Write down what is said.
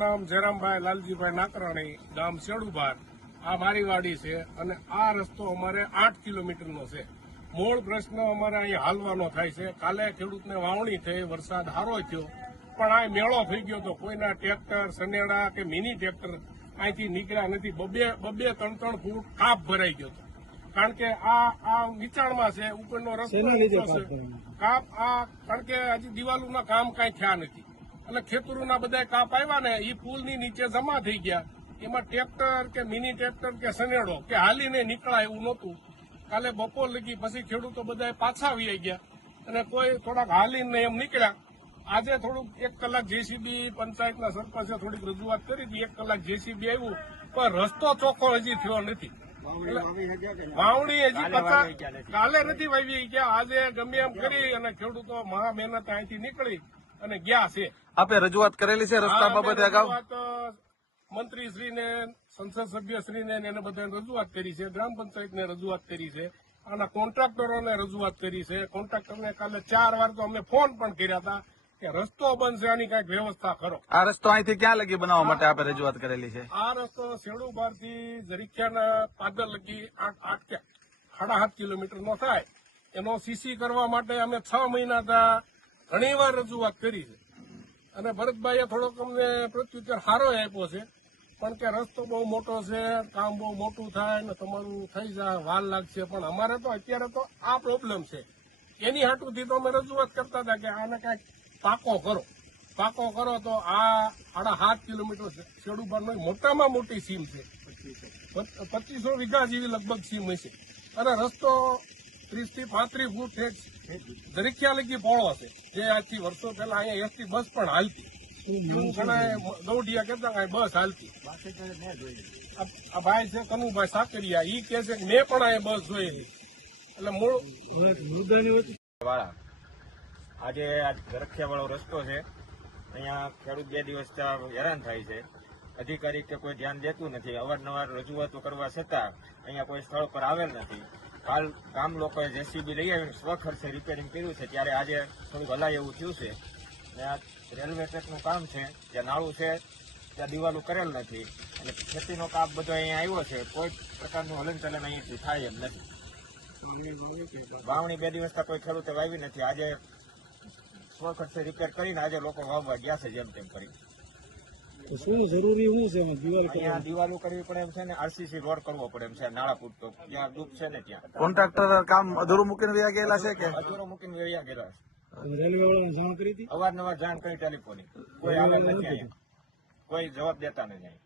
નામ જયરામભાઈ લાલજીભાઈ નાકરાણી, ગામ શેડુબાર. આ મારી વાડી છે અને આ રસ્તો અમારે 8 કિલોમીટરનો છે. મૂળ પ્રશ્ન અમારે અહીં હાલવાનો થાય છે. કાલે ખેડૂતને વાવણી થઈ, વરસાદ સારો થયો, પણ આ મેળો થઈ ગયો તો કોઈના ટ્રેક્ટર, સનેડા કે મિની ટ્રેક્ટર અહીંથી નીકળ્યા નથી. બબે 3-3 ફૂટ કાપ ભરાઈ ગયો હતો. કારણ કે આ નીચાણમાં છે, ઉપરનો રસ્તો કાપ કારણ કે હજી દિવાલોના કામ કાંઈ થયા નથી. એટલે ખેતરોના બધા કાપ આવ્યા ને એ પુલની નીચે જમા થઈ ગયા. એમાં ટ્રેક્ટર કે મિની ટ્રેક્ટર કે સનેડો કે હાલીને નીકળાય એવું નહોતું. કાલે બપોર લગી પછી ખેડૂતો બધા પાછા આવી ગયા અને કોઈ થોડાક હાલીને એમ નીકળ્યા. આજે થોડુંક 1 કલાક જેસીબી પંચાયતના સરપંચે થોડીક રજૂઆત કરી હતી. 1 કલાક જેસીબી આવ્યું પણ રસ્તો ચોખ્ખો હજી થયો નથી. વાવણી હજી કાલે નથી વાવી ગયા. આજે ગમે એમ કરી અને ખેડૂતો મહા મહેનત અહીંથી નીકળી અને ગયા છે. આપે રજૂઆત કરેલી છે રસ્તા બાબતે અગાઉ? મંત્રીશ્રીને, સંસદ સભ્યશ્રીને એને બધાને રજૂઆત કરી છે. ગ્રામ પંચાયતને રજૂઆત કરી છે. આના કોન્ટ્રાક્ટરોને રજૂઆત કરી છે. કોન્ટ્રાક્ટરને કાલે 4 વાર તો અમે ફોન પણ કર્યા હતા કે રસ્તો બનશે, આની કઈક વ્યવસ્થા કરો. આ રસ્તો અહીંથી ક્યાં લગી બનાવવા માટે આપે રજૂઆત કરેલી છે? આ રસ્તો શેડુબાર થી જરીખ્યાના પાદર લગી 8.5 કિલોમીટરનો થાય. એનો સીસી કરવા માટે અમે 6 મહિના ઘણી વાર રજૂઆત કરી છે અને ભરતભાઈએ થોડોક અમને પ્રત્યુત્તર સારો આપ્યો છે. પણ કે રસ્તો બહુ મોટો છે, કામ બહુ મોટું થાય ને તમારું થઈ જાય, વાર લાગશે. પણ અમારે તો અત્યારે તો આ પ્રોબ્લેમ છે. એની હાટુથી તો અમે રજૂઆત કરતા હતા કે આને કાંઈક પાકો કરો તો આ 7.5 કિલોમીટર શેડુબારનો મોટામાં મોટી સીમ છે. 2500 વીઘા જેવી લગભગ સીમ હશે અને રસ્તો 30 થી 35 ફૂટ દરીખ્યા લગી પહોળો છે. જે આજથી વર્ષો પહેલા અહીંયા એસટી બસ પણ હાલતી. ગૌડિયા કહેતા કે બસ હાલતી. આ ભાઈ છે કનુભાઈ સાકરિયા, ઈ કે છે કે મેં પણ અહીંયા બસ જોયેલી. એટલે મૂળ આજે ગરખિયા વાળો રસ્તો છે. અહીંયા ખેડૂત 2 દિવસ હેરાન થાય છે. અધિકારી કે કોઈ ધ્યાન દેતું નથી. અવારનવાર રજૂઆતો કરવા છતાં અહીંયા કોઈ સ્થળ પર આવેલ નથી. કાલ ગામ લોકોએ જેસીબી લઈ આવીને સ્વખર્ચે રિપેરિંગ કર્યું છે. ત્યારે આજે થોડુંક હલાય એવું થયું છે. ને આ રેલવે ટ્રેકનું કામ છે, ત્યાં નાળું છે, ત્યાં દિવાલો કરેલ નથી અને ખેતીનો કાપ બધો અહીંયા આવ્યો છે. કોઈ પ્રકારનું હલનચલન અહીંથી થાય એમ નથી. વાવણી 2 દિવસથી કોઈ ખેડૂતે વાવી નથી. આજે સ્વખર્ચે રિપેર કરીને આજે લોકો વાવવા ગયા છે જેમ તેમ કરી. અહીંયા દિવાલો કરવી પડે એમ છે ને આરસીસી રોડ કરવો પડે એમ છે. નાળા પૂરતો જ્યાં ડૂબ છે ને ત્યાં કોન્ટ્રાક્ટર કામ અધૂરું મૂકીને વયા ગયેલા છે કે અધૂરો મૂકીને વયા ગયેલા છે. અવારનવાર જાણ કરી ટેલિફોનિક, કોઈ આવે નથી અહીંયા, કોઈ જવાબ દેતા નથી.